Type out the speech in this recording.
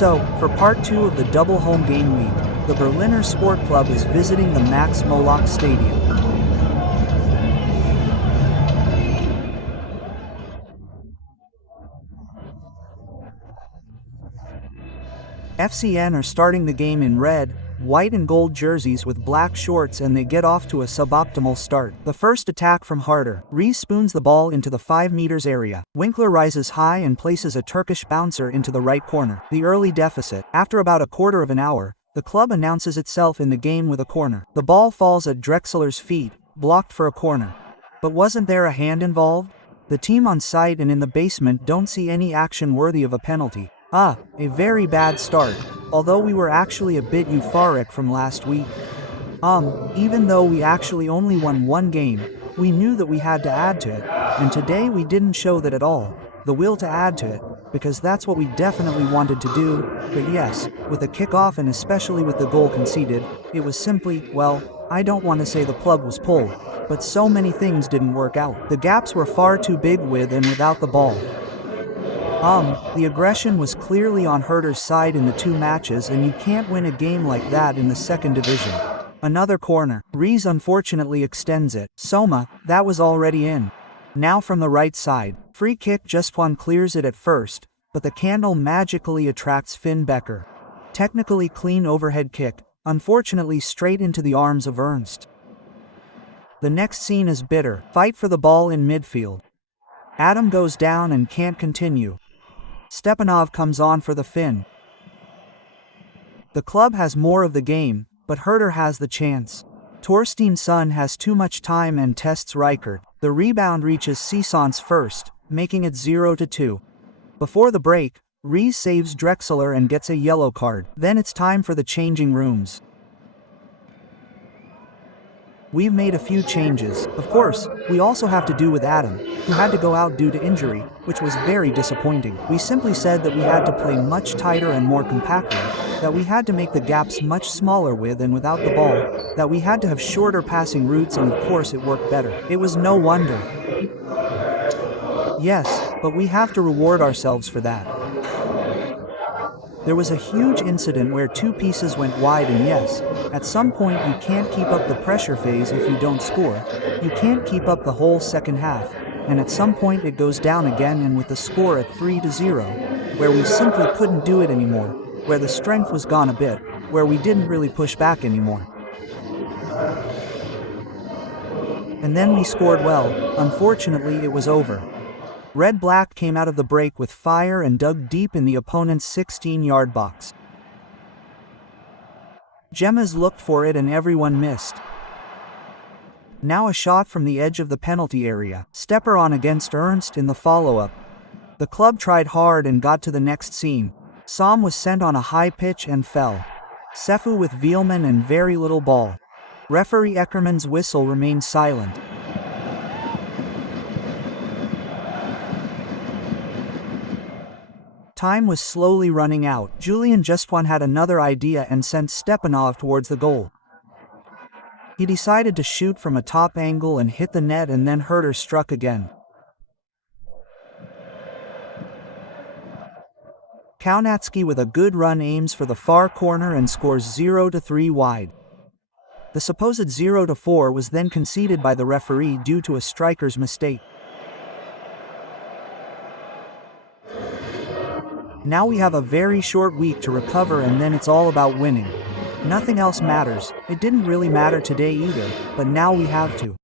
So, for part 2 of the double home game week, the Berliner Sport Club is visiting the Max Moloch Stadium. FCN are starting the game in red, white and gold jerseys with black shorts, and they get off to a suboptimal start. The first attack from Hertha. Rees spoons the ball into the 5 meters area. Winkler rises high and places a Turkish bouncer into the right corner. The early deficit. After about a quarter of an hour, the club announces itself in the game with a corner. The ball falls at Drexler's feet, blocked for a corner. But wasn't there a hand involved? The team on site and in the basement don't see any action worthy of a penalty. A very bad start, although we were actually a bit euphoric from last week. Even though we actually only won 1 game, we knew that we had to add to it, and today we didn't show that at all, the will to add to it, because that's what we definitely wanted to do. But yes, with the kickoff and especially with the goal conceded, it was simply, well, I don't want to say the plug was pulled, but so many things didn't work out. The gaps were far too big with and without the ball. The aggression was clearly on Hertha's side in the 2 matches, and you can't win a game like that in the 2nd division. Another corner. Rees unfortunately extends it. Soma, that was already in. Now from the right side. Free kick. Justwan clears it at first, but the candle magically attracts Finn Becker. Technically clean overhead kick, unfortunately straight into the arms of Ernst. The next scene is bitter. Fight for the ball in midfield. Adam goes down and can't continue. Stepanov comes on for the Finn. The club has more of the game, but Hertha has the chance. Torstensson has too much time and tests Reichert. The rebound reaches Sissons first, making it 0-2. Before the break, Rees saves Drexler and gets a yellow card. Then it's time for the changing rooms. We've made a few changes. Of course, we also have to do with Adam, who had to go out due to injury, which was very disappointing. We simply said that we had to play much tighter and more compactly, that we had to make the gaps much smaller with and without the ball, that we had to have shorter passing routes, and of course it worked better. It was no wonder. Yes, but we have to reward ourselves for that. There was a huge incident where 2 pieces went wide, and yes, at some point you can't keep up the pressure phase if you don't score. You can't keep up the whole second half, and at some point it goes down again, and with the score at 3-0, where we simply couldn't do it anymore, where the strength was gone a bit, where we didn't really push back anymore. And then we scored well. Unfortunately it was over. Red Black came out of the break with fire and dug deep in the opponent's 16-yard box. Gemmas looked for it and everyone missed. Now a shot from the edge of the penalty area. Stepper on against Ernst in the follow-up. The club tried hard and got to the next scene. Som was sent on a high pitch and fell. Sefu with Veelman and very little ball. Referee Eckermann's whistle remained silent. Time was slowly running out. Julian Justwan had another idea and sent Stepanov towards the goal. He decided to shoot from a top angle and hit the net, and then Hertha struck again. Kaunatsky with a good run aims for the far corner and scores 0-3 wide. The supposed 0-4 was then conceded by the referee due to a striker's mistake. Now we have a very short week to recover, and then it's all about winning. Nothing else matters. It didn't really matter today either, but now we have to.